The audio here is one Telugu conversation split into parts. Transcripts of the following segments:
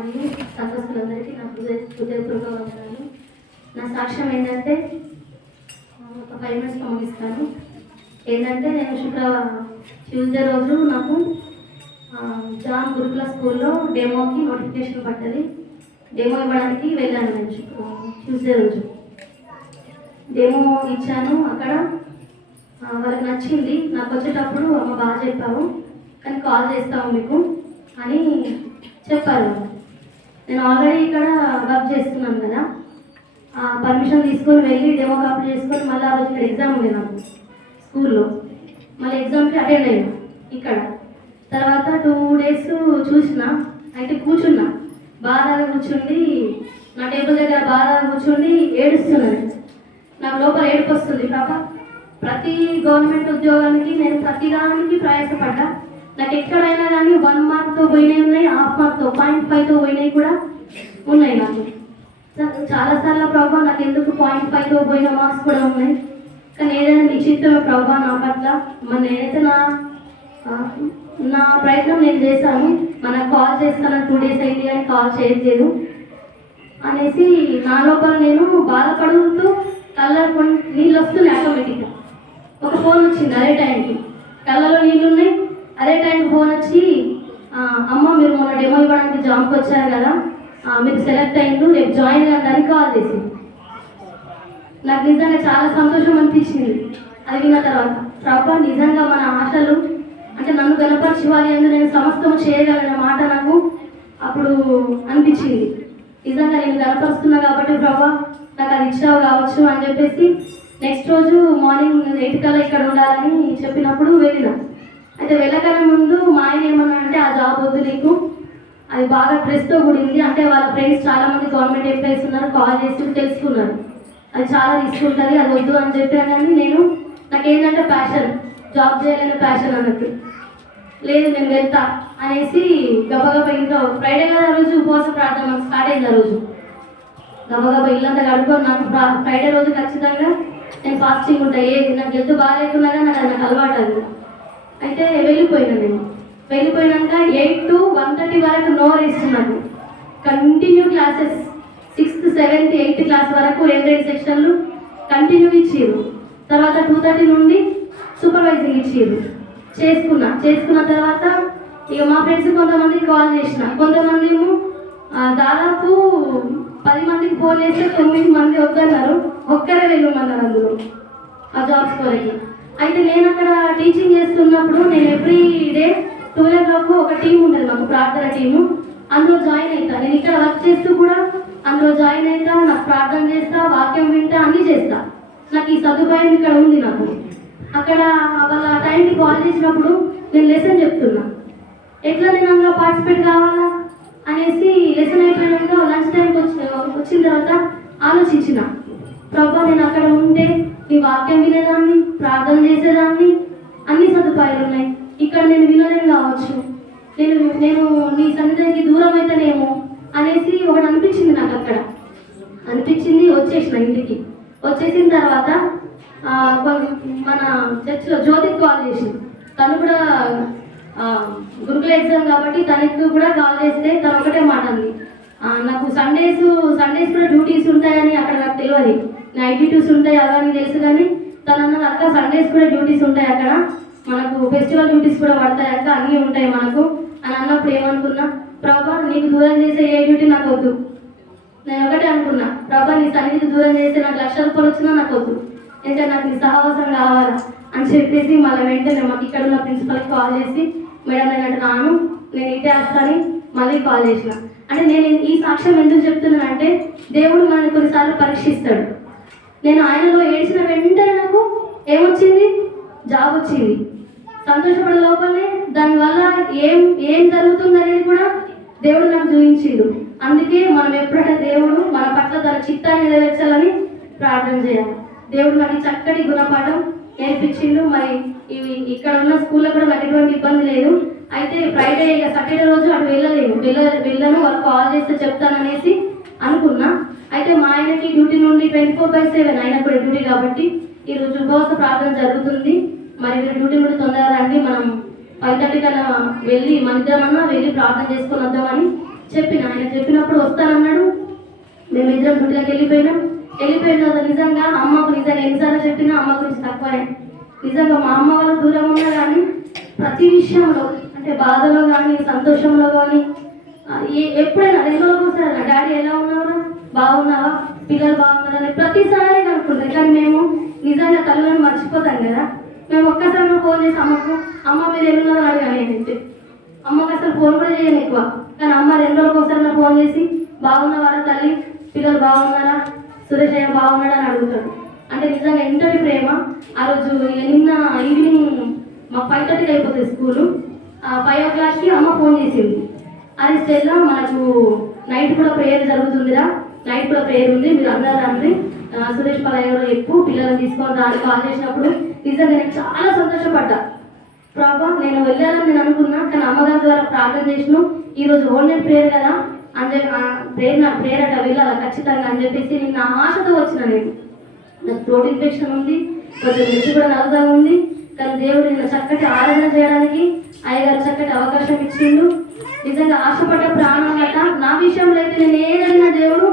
మరియు సంఘస్థులందరికీ నా హృదయపూర్వక వందనాలు. నా సాక్ష్యం ఏంటంటే ఒక 5 మినిట్స్లో ముగిస్తాను. ఏంటంటే నేను ట్యూస్డే రోజు నాకు జాన్ గురుకుల స్కూల్లో డెమోకి నోటిఫికేషన్ పడ్డది. డెమో ఇవ్వడానికి వెళ్ళాను. నేను ట్యూస్డే రోజు డెమో ఇచ్చాను. అక్కడ వాళ్ళకి నచ్చింది. నాకు వచ్చేటప్పుడు అమ్మ బాగా చెప్పావు, కానీ కాల్ చేస్తాము మీకు అని చెప్పారు. నేను ఆల్రెడీ ఇక్కడ వర్క్ చేస్తున్నాను కదా, పర్మిషన్ తీసుకొని వెళ్ళి డెమో కాపీ చేసుకొని మళ్ళీ ఆ రోజు ఇక్కడ ఎగ్జామ్ ఉంది నాకు స్కూల్లో. మళ్ళీ ఎగ్జామ్కి అటెండ్ అయ్యాను ఇక్కడ. తర్వాత 2 days చూసిన, అయితే కూర్చున్నా, బాగా కూర్చుండి నా టేబుల్ దగ్గర బాగా కూర్చుండి ఏడుస్తున్నాను. నాకు లోపల ఏడుపు వస్తుంది. పాప ప్రతి గవర్నమెంట్ ఉద్యోగానికి నేను ప్రతిదానికి ప్రయాసపడ్డా. నాకు ఎక్కడైనా కానీ 1 మార్క్తో పోయినవి ఉన్నాయి, 1/2 మార్క్తో 0.5తో పోయినవి కూడా ఉన్నాయి. నాకు చాలాసార్లు ప్రభావ నాకు ఎందుకు 0.5తో పోయిన మార్క్స్ కూడా ఉన్నాయి. కానీ ఏదైనా నిశ్చితమే ప్రభావ నా పట్ల. మరి నేనైతే నా ప్రయత్నం నేను చేశాను. మనకు కాల్ చేస్తాను 2 days అయింది కానీ కాల్ చేయట్లేదు అనేసి నా లోపల నేను బాధపడుతూ కళ్ళ నీళ్ళు వస్తున్నాయి. ఆటోమేటిక్గా ఒక ఫోన్ వచ్చింది అదే టైంకి, కళ్ళలో నీళ్ళు ఉన్నాయి. అదే టైంకి ఫోన్ వచ్చి, అమ్మ మీరు మొన్న డెమో ఇవ్వడానికి జాబ్కి వచ్చారు కదా, మీరు సెలెక్ట్ అయిండు, రేపు జాయిన్ అవ్వడానికి కాల్ చేసింది. నాకు నిజంగా చాలా సంతోషం అనిపించింది అది విన్న తర్వాత. ప్రభా నిజంగా మన ఆశలు అంటే నన్ను గణపరిచేవారి అందు నేను సమస్తం చేయగలన మాట నాకు అప్పుడు అనిపించింది. నిజంగా నేను గణపరుస్తున్నా కాబట్టి ప్రభా నాకు అది ఇచ్చావు కావచ్చు అని చెప్పేసి నెక్స్ట్ రోజు మార్నింగ్ 8 కల్లా ఇక్కడ ఉండాలని చెప్పినప్పుడు వెళ్ళినా. అయితే వెళ్ళగానే ముందు మా ఆయన ఏమన్నా అంటే ఆ జాబ్ వద్దు నీకు, అది బాగా స్ట్రెస్తో కూడింది. అంటే వాళ్ళ ఫ్రెండ్స్ చాలామంది గవర్నమెంట్ ఎంప్లాయీస్ ఉన్నారు, కాల్ చేసి తెలుసుకున్నారు, అది చాలా రిస్క్ ఉంటుంది, అది వద్దు అని చెప్పాను. కానీ నాకేంటంటే ప్యాషన్, జాబ్ చేయాలనే ప్యాషన్ అన్నట్టు. లేదు నేను వెళ్తా అనేసి గబగబా ఇంట్లో ఫ్రైడే కదా రోజు ఉపవాసం ప్రార్థన మనకు స్టార్ట్ అయింది. ఆ రోజు గబగబా ఇల్లంతా కడుక్కొని నాకు ఫ్రైడే రోజు ఖచ్చితంగా నేను ఫాస్టింగ్ ఉంటాయి. నాకు హెల్త్ బాగాలేకున్నా కానీ నాకు అలవాటు అది. అయితే వెళ్ళిపోయినా. నేను వెళ్ళిపోయినాక 8 to 1:30 వరకు నో ఇస్తున్నాను. Continue classes 6th, 7th, 8th class వరకు 2 సెక్షన్లు కంటిన్యూ ఇచ్చారు. తర్వాత 2:30 నుండి సూపర్వైజింగ్ ఇచ్చారు. చేసుకున్న తర్వాత ఇక మా ఫ్రెండ్స్ కొంతమంది కాల్ చేసిన, కొంతమంది దాదాపు 10 మందికి ఫోన్ చేస్తే 9 మంది వద్దన్నారు, ఒక్కరే వెళ్ళమన్నారు అందులో ఆ జాబ్స్ కొరకు. అయితే నేను అక్కడ టీచింగ్ చేస్తున్నప్పుడు నేను ఎవ్రీ డే 12 o'clock ఒక టీం ఉంటుంది మాకు, ప్రార్థన టీము, అందులో జాయిన్ అవుతా. నేను ఇక్కడ వర్క్ చేస్తూ కూడా అందులో జాయిన్ అవుతా, నాకు ప్రార్థన చేస్తా, వాక్యం వింటా, అన్నీ చేస్తా. నాకు ఈ సదుపాయం ఇక్కడ ఉంది. నాకు అక్కడ వాళ్ళ టైంకి కాల్ చేసినప్పుడు నేను లెసన్ చెప్తున్నా, ఎట్లా నేను అందులో పార్టిసిపేట్ కావాలా అనేసి లెసన్ అయిపోయినాక లంచ్ టైంకి వచ్చిన తర్వాత ఆలోచించిన, ప్రభా నేను అక్కడ ఉంటే నీ వాక్యం వినేదాన్ని, ప్రార్థన చేసేదాన్ని, అన్ని సదుపాయాలు ఉన్నాయి. ఇక్కడ నేను వినలేను కావచ్చు, నేను నీ సన్నిధికి దూరం అయితేనేమో అనేసి ఒకటి అనిపించింది నాకు. అక్కడ అనిపించింది, వచ్చేసిన ఇంటికి. వచ్చేసిన తర్వాత మన చర్చిలో జ్యోతికి కాల్ చేసింది. తను కూడా గురుకుల ఎగ్జామ్ కాబట్టి తనకు కూడా కాల్ చేస్తే తను ఒకటే మాట అంది, నాకు సండేస్ కూడా డ్యూటీస్ ఉంటాయని అక్కడ నాకు తెలియదు, నైట్ డ్యూటీస్ ఉంటాయి అవన్నీ తెలుసు. కానీ తను అన్నది, అక్క సండేస్ కూడా డ్యూటీస్ ఉంటాయి అక్కడ, మనకు ఫెస్టివల్ డ్యూటీస్ కూడా పడతాయి అక్క, అన్నీ ఉంటాయి మనకు అని అన్నప్పుడు ఏమనుకున్నా, ప్రభా నీకు దూరం చేసే ఏ డ్యూటీ నాకు వద్దు. నేను ఒకటే అనుకున్నా, ప్రభా నీ సన్నిధికి దూరం చేస్తే నాకు 1,00,000 రూపాయలు వచ్చినా నాకు వద్దు, ఇంకా నాకు నీ సహవాసం కావాలా అని చెప్పేసి మళ్ళీ వెంటనే మాకు ఇక్కడ ఉన్న ప్రిన్సిపల్కి కాల్ చేసి, మేడం నేను రాను, నేను ఇటే వస్తాను మళ్ళీ కాల్ చేసిన. అంటే నేను ఈ సాక్ష్యం ఎందుకు చెప్తున్నానంటే, దేవుడు మనల్ని కొన్నిసార్లు పరీక్షిస్తాడు. నేను ఆయనలో ఏడ్చిన వెంటనే నాకు ఏమొచ్చింది, జాబ్ వచ్చింది. సంతోషపడే లోపలనే దానివల్ల ఏం జరుగుతుందనేది కూడా దేవుడు నాకు చూపించిండు. అందుకే మనం ఎప్పుడైనా దేవుడు మన పట్ల తన చిత్తాన్ని నెరవేర్చాలని ప్రార్థన చేయాలి. దేవుడు నాకు చక్కటి గుణపాఠం నేర్పించిండు. మరి ఇక్కడ ఉన్న స్కూల్లో కూడా నాకు ఎటువంటి ఇబ్బంది లేదు. అయితే ఫ్రైడే సాటర్డే రోజు అటు వెళ్ళను, వాళ్ళు కాల్ చేస్తే చెప్తాననేసి అనుకున్నా. అయితే మా ఆయనకి డ్యూటీ నుండి 24/7 ఆయన కూడా డ్యూటీ కాబట్టి ఈరోజు ఉపవాస ప్రార్థన జరుగుతుంది. మరి మీరు డ్యూటీ నుండి తొందరగా రండి, మనం 5:30 కన్నా వెళ్ళి మన ఇద్దరమన్నా వెళ్ళి ప్రార్థన చేసుకొని వద్దామని చెప్పిన ఆయన చెప్పినప్పుడు వస్తానన్నాడు. మేమిద్దరం డ్యూటీలోకి వెళ్ళిపోయిన తర్వాత నిజంగా అమ్మకు నిజంగా ఎన్నిసార్లు చెప్పినా అమ్మ గురించి తక్కువనే. నిజంగా మా అమ్మ వాళ్ళు దూరం ఉన్నా కానీ ప్రతి విషయంలో అంటే బాధలో కానీ సంతోషంలో కానీ ఎప్పుడైనా 2 రోజులకు ఒకసారి డాడీ ఎలా ఉన్నావురా, బాగున్నావా, పిల్లలు బాగున్నారా అని ప్రతిసారి కనుక్కుంటారు. కానీ మేము నిజంగా తల్లులను మర్చిపోతాం కదా. మేము ఒక్కసారి ఫోన్ చేసి అమ్మకు అమ్మ మీరు ఎన్నున్నారో అడిగాను నేనైతే. అమ్మకి అసలు ఫోన్ కూడా చేయను ఎక్కువ. కానీ అమ్మ 2 రోజులకు ఒకసారి నాకు ఫోన్ చేసి బాగున్నవారా తల్లి, పిల్లలు బాగున్నారా, సురేష్ అయ్య బాగున్నాడా అని అడుగుతాడు. అంటే నిజంగా ఎంతటి ప్రేమ. ఆ రోజు నిన్న ఈవినింగ్ మాకు 5:30కి అయిపోతుంది స్కూలు. 5 o'clockకి అమ్మ ఫోన్ చేసింది. అది స్టెల్లో మనకు నైట్ కూడా ప్రేయర్ జరుగుతుందిరా, నైట్ కూడా ప్రేయర్ ఉంది, మీరు అందరూ రండి, సురేష్ పల్లయ్యలో ఎక్కువ పిల్లల్ని తీసుకొని రాని కాల్ చేసినప్పుడు నిజంగా నేను చాలా సంతోషపడ్డా. ప్రభా నేను వెళ్ళాలని నేను అనుకున్నా, కానీ అమ్మగారి ద్వారా ప్రార్థన చేసిన ఈరోజు ఓన్లైన్ ప్రేయర్ కదా అని చెప్పి ప్రేయర్ అట్లా వెళ్ళాలి ఖచ్చితంగా అని చెప్పేసి నేను నా ఆశతో వచ్చిన. నేను నాకు థ్రోట్ ఇన్ఫెక్షన్ ఉంది, కొంచెం నెత్తి కూడా నలుగా ఉంది. కానీ దేవుడు నిన్న చక్కటి ఆరాధన చేయడానికి అయ్యగారు చక్కటి అవకాశం ఇచ్చిండు. నిజంగా ఆశపడ్డ ప్రాణాలట నా విషయంలో అయితే నేను ఏదైనా దేవుడు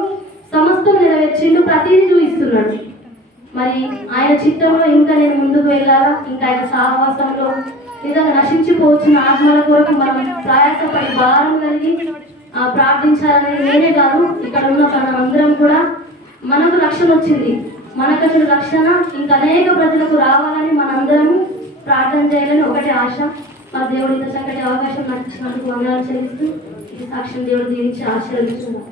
సమస్తం నెరవేర్చిండు, ప్రతిదీ చూపిస్తున్నాడు. మరి ఆయన చిత్తంలో ఇంకా నేను ముందుకు వెళ్ళాలా, ఇంకా ఆయన సహవాసంలో నిజంగా నశించిపోవచ్చిన ఆత్మల కొరకు మనం ప్రయాసపడి భారం కలిగి ప్రార్థించాలని నేనే కాదు ఇక్కడ ఉన్న మనమందరం కూడా. మనకు రక్షణ వచ్చింది, మనకు వచ్చిన రక్షణ ఇంకా అనేక ప్రజలకు రావాలని మనందరము ప్రార్థన చేయాలని ఒకటే ఆశ. మా దేవుడు ఇంత చక్కటి అవకాశం నాకు ఇచ్చినందుకు వందనాలు చెల్లిస్తూ ఈ సాక్ష్యం దేవుడు దీవించి ఆశీర్వదిస్తున్నారు.